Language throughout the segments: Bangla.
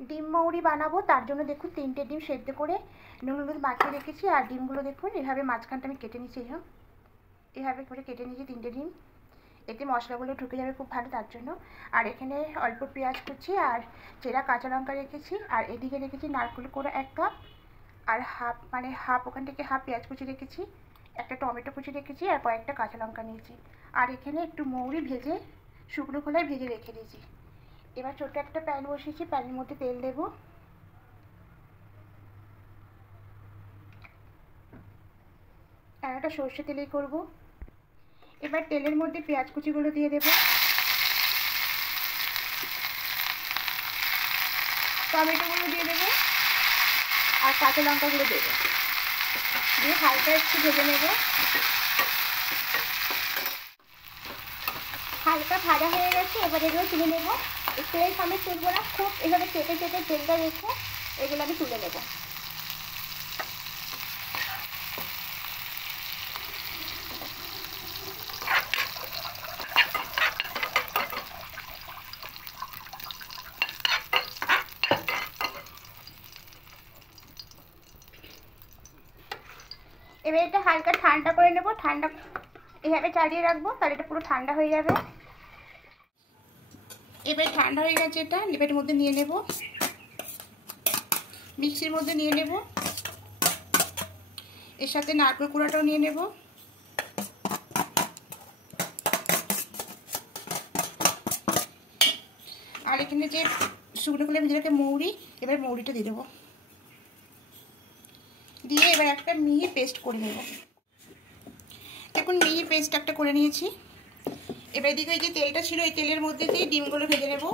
ডিম মৌরি বানাবো, তার জন্য দেখুন 3টে ডিম সেদ্ধ করে নুন হলুদ মাখিয়ে রেখেছি। আর ডিমগুলো দেখুন এভাবে মাঝখানটা আমি কেটে নিচ্ছি, এভাবে করে কেটে নিয়েছি 3টে ডিম। এতে মশলাগুলো ঢুকে যাবে খুব ভালো, তার জন্য। আর এখানে অল্প পেঁয়াজ কুচি আর চেরা কাঁচা লঙ্কা রেখেছি। আর এদিকে রেখেছি নারকেল কোড়া 1 কাপ, আর হাফ ওখান থেকে হাফ পেঁয়াজ কুচি রেখেছি, একটা টমেটো কুচি রেখেছি, আর কয়েকটা কাঁচা লঙ্কা নিয়েছি। আর এখানে একটু মৌরি ভেজে শুকনো খোলায় ভেজে রেখে দিয়েছি। এবার ছোট্ট একটা প্যান বসিয়েছি, প্যানের মধ্যে তেল দেবো। রান্নাটা সর্ষে তেলেই করব। এবার তেলের মধ্যে পেঁয়াজ কুচিগুলো দিয়ে দেবো, টমেটোগুলো দিয়ে দেবো, আর কাঁচা লঙ্কাগুলো দেবো, দিয়ে হালকা একটু ভেজে নেব। হালকা ভাজা হয়ে গেছে, এবার এগুলো তুলে নেবো। তেল আমি তুলবো না, খুব এভাবে চেটে চেটে তেলটা রেখে এগুলো আমি তুলে নেবো। এবার এটা হালকা ঠান্ডা করে নেব, ঠান্ডা এভাবে চালিয়ে রাখবো, তাহলে এটা পুরো ঠান্ডা হয়ে যাবে। এবার ঠান্ডা হয়ে গেছে, এটা এর মধ্যে নিয়ে নেব, মিক্সির মধ্যে নিয়ে নেব। এর সাথে নারকেল কুড়াটাও নিয়ে নেব। আর এখানে যে শুকনো খোলায় ভেজে রাখা মৌরি, এবার মৌরিটা দিয়ে দেবো, দিয়ে এবার একটা মিহি পেস্ট করে নেব। দেখুন মিহি পেস্ট একটা করে নিয়েছি। এবার এদিকে ওই যে তেলটা ছিল, এই তেলের মধ্যে দিয়ে ডিমগুলো ভেজে নেব।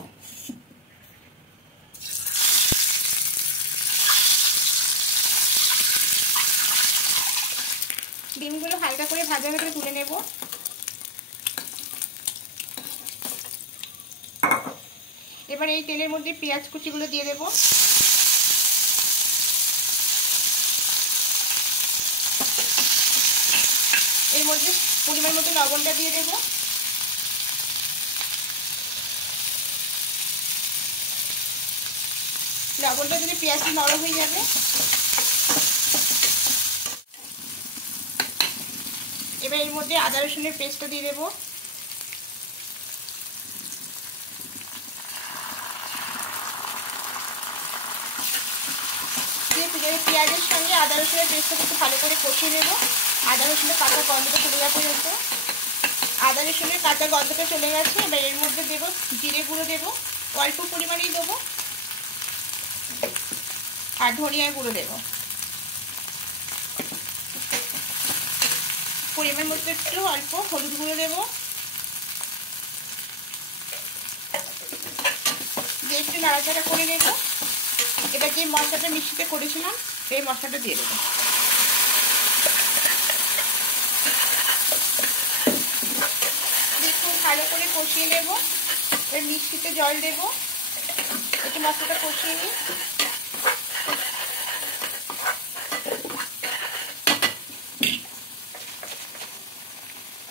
ডিমগুলো হালকা করে ভাজা করে তুলে নেব। এবার এই তেলের মধ্যে পেঁয়াজ কুচিগুলো দিয়ে দেব। এর মধ্যে পরিমাণ মতো লবণটা দিয়ে দেব। লবণটা দিলে পেঁয়াজটা নরম হয়ে যাবে। এবার এর মধ্যে আদা রসুনের পেস্টটা দিয়ে দেব। পেঁয়াজের সঙ্গে আদা রসুনের পেস্টটা একটু ভালো করে কষিয়ে নেব। আদা রসুনের কাঁচা গন্ধটা চলে যাওয়া পর্যন্ত। আদা রসুনের কাঁচা গন্ধটা চলে গেছে। এবার এর মধ্যে দেবো জিরে গুঁড়ো, দেবো অল্প পরিমাণেই দেবো, আর ধনিয়ার গুঁড়ো দেবো পরিমাণ মতো, একটু অল্প হলুদ গুঁড়ো দেবো, দিয়ে একটু নাড়াচাড়া করে নেব। এবার যে মশলাটা মিক্সিতে করেছিলাম সেই মশলাটা দিয়ে দেবো। একটু ভালো করে কষিয়ে নেব। এবার মিক্সিতে জল দেব, একটু মশলাটা কষিয়ে নিই।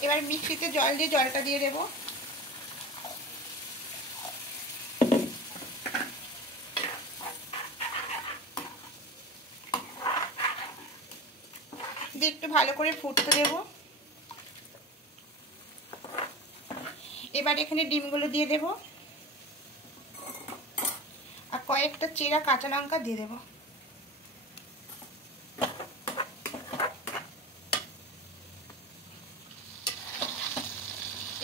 এবার মিক্সিতে জল দিয়ে জলটা দিয়ে দেব। দিয়ে একটু ভালো করে ফুটতে দেব। এবার এখানে ডিমগুলো দিয়ে দেব, আর কয়েকটা চেরা কাঁচা লঙ্কা দিয়ে দেব।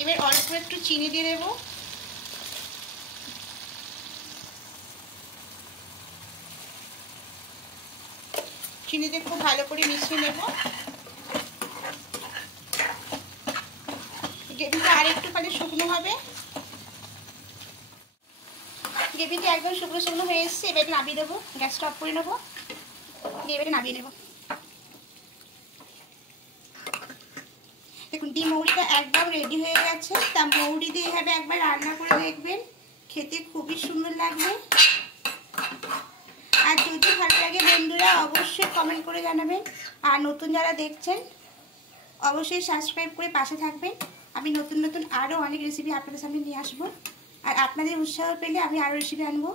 এবার অল্প একটু চিনি দিয়ে দেব। চিনি দিয়ে খুব ভালো করে মিশিয়ে নেব। গ্রেভিটা আর একটু খালি শুকনো হবে। গ্রেভিটা একদম শুকনো শুকনো হয়ে এসছে। এবার নামিয়ে দেবো, গ্যাসটা অফ করে নেবো, দিয়ে এবারে নামিয়ে নেব। দেখুন ডিম মৌরিটা একদম রেডি হয়ে গেছে। তা মৌরি দিয়ে এভাবে একবার রান্না করে দেখবেন, খেতে খুবই সুন্দর লাগবে। আর যদি ভালো লাগে বন্ধুরা অবশ্যই কমেন্ট করে জানাবেন। আর নতুন যারা দেখছেন অবশ্যই সাবস্ক্রাইব করে পাশে থাকবেন। আমি নতুন নতুন আরও অনেক রেসিপি আপনাদের সামনে নিয়ে আসবো। আর আপনাদের উৎসাহ পেলে আমি আরও রেসিপি আনবো।